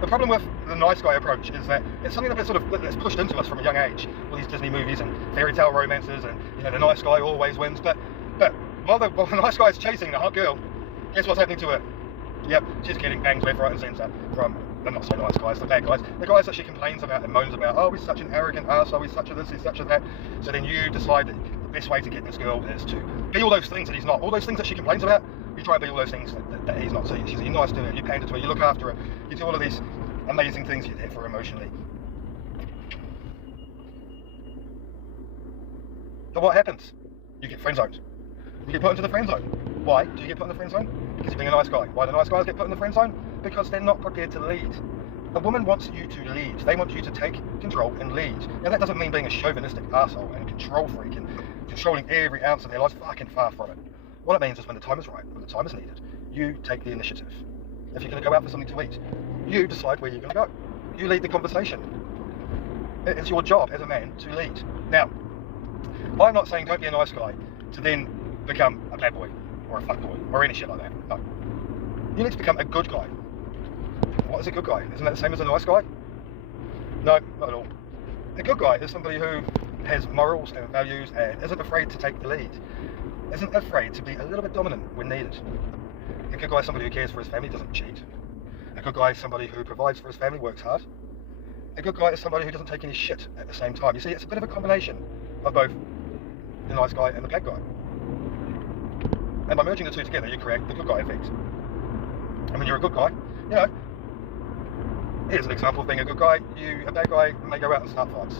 The problem with the nice guy approach is that it's something that's pushed into us from a young age. All these Disney movies and fairy tale romances, and the nice guy always wins. But while the nice guy is chasing the hot girl, guess what's happening to her? Yep, she's getting banged left, right, and centre from the not so nice guys, the bad guys, the guys that she complains about and moans about. Oh, he's such an arrogant arsehole, he's such a this, he's such a that. So then you decide that the best way to get this girl is to be all those things that he's not. All those things that she complains about, you try and be all those things that he's not. So you're nice to her, you pander to her, you look after her, you do all of these amazing things you're there for emotionally. But what happens? You get friend zoned. You get put into the friend zone. Why do you get put in the friend zone? Because you're being a nice guy. Why do nice guys get put in the friend zone? Because they're not prepared to lead. A woman wants you to lead. They want you to take control and lead. Now that doesn't mean being a chauvinistic arsehole and control freak and controlling every ounce of their lives. Fucking far from it. What it means is when the time is right, when the time is needed, you take the initiative. If you're going to go out for something to eat, you decide where you're going to go. You lead the conversation. It's your job as a man to lead. Now, I'm not saying don't be a nice guy to then become a bad boy or a fuck boy or any shit like that. No. You need to become a good guy. What is a good guy? Isn't that the same as a nice guy? No, not at all. A good guy is somebody who has morals and values and isn't afraid to take the lead. Isn't afraid to be a little bit dominant when needed. A good guy is somebody who cares for his family, doesn't cheat. A good guy is somebody who provides for his family, works hard. A good guy is somebody who doesn't take any shit at the same time. You see, it's a bit of a combination of both the nice guy and the bad guy. And by merging the two together, you create the good guy effect. And when you're a good guy, here's an example of being a good guy. A bad guy may go out and start fights.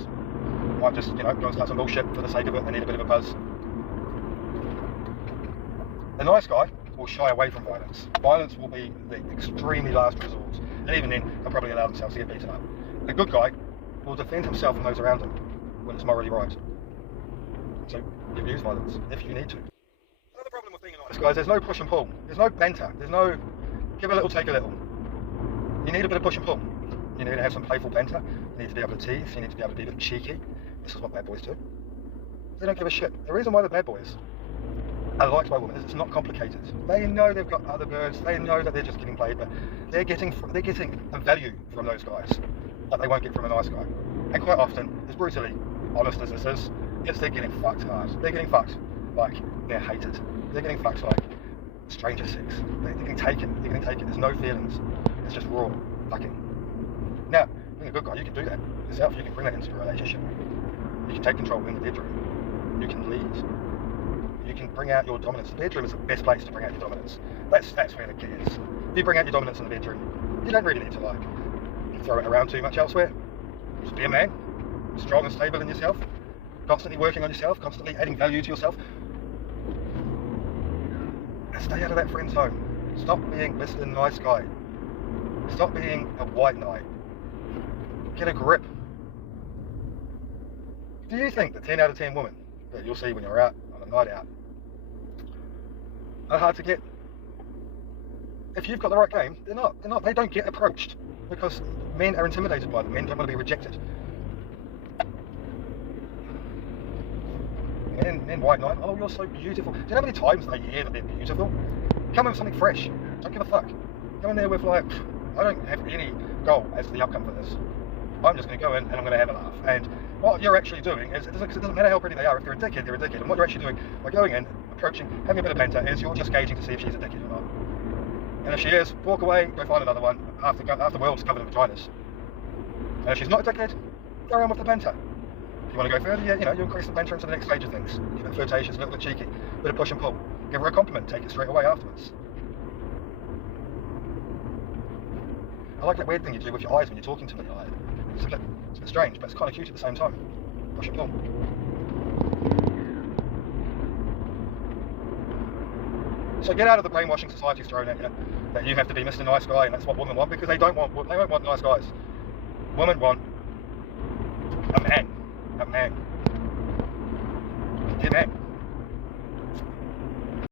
Might just, go and start some bullshit for the sake of it. They need a bit of a buzz. The nice guy will shy away from violence. Violence will be the extremely last resort. And even then, they'll probably allow themselves to get beaten up. A good guy will defend himself and those around him when it's morally right. So, you use violence if you need to. Another problem with being a nice guy is there's no push and pull. There's no banter. There's no give a little, take a little. You need a bit of push and pull. You need to have some playful banter. You need to be able to tease. You need to be able to be a bit cheeky. This is what bad boys do. They don't give a shit. The reason why the bad boys are liked by women is it's not complicated. They know they've got other birds. They know that they're just getting played, but they're getting a value from those guys that they won't get from a nice guy. And quite often, as brutally honest as this is, they're getting fucked hard. They're getting fucked like they're hated. They're getting fucked like stranger sex. They're getting taken. They're getting taken. There's no feelings. It's just raw fucking. Now, being a good guy, you can do that yourself. You can bring that into a relationship. You can take control in the bedroom. You can lead. You can bring out your dominance. The bedroom is the best place to bring out your dominance. That's where the key is. If you bring out your dominance in the bedroom, you don't really need to throw it around too much elsewhere. Just be a man, strong and stable in yourself, constantly working on yourself, constantly adding value to yourself. And stay out of that friend zone. Stop being Mr. Nice Guy. Stop being a white knight. Get a grip. Do you think that 10 out of 10 women that you'll see when you're out on a night out are hard to get? If you've got the right game, they're not. They don't get approached because men are intimidated by them. Men don't want to be rejected. Men white knight, oh, you're so beautiful. Do you know how many times they hear that they're beautiful? Come in with something fresh. Don't give a fuck. Go in there with I don't have any goal as to the outcome for this. I'm just going to go in and I'm going to have a laugh. And what you're actually doing is, it doesn't matter how pretty they are. If they're a dickhead, they're a dickhead. And what you're actually doing by going in, approaching, having a bit of banter, is you're just gauging to see if she's a dickhead or not. And if she is, walk away, go find another one. Half the world's covered in vaginas. And if she's not a dickhead, go on with the banter. If you want to go further, you increase the banter into the next stage of things. A bit flirtatious, a little bit cheeky, a bit of push and pull. Give her a compliment, take it straight away afterwards. I like that weird thing you do with your eyes when you're talking to me. It's a bit strange, but it's kind of cute at the same time. Push and pull. So get out of the brainwashing society's thrown at you that you have to be Mr. Nice Guy and that's what women want, because they don't want nice guys. Women want a man. A man. Be a man.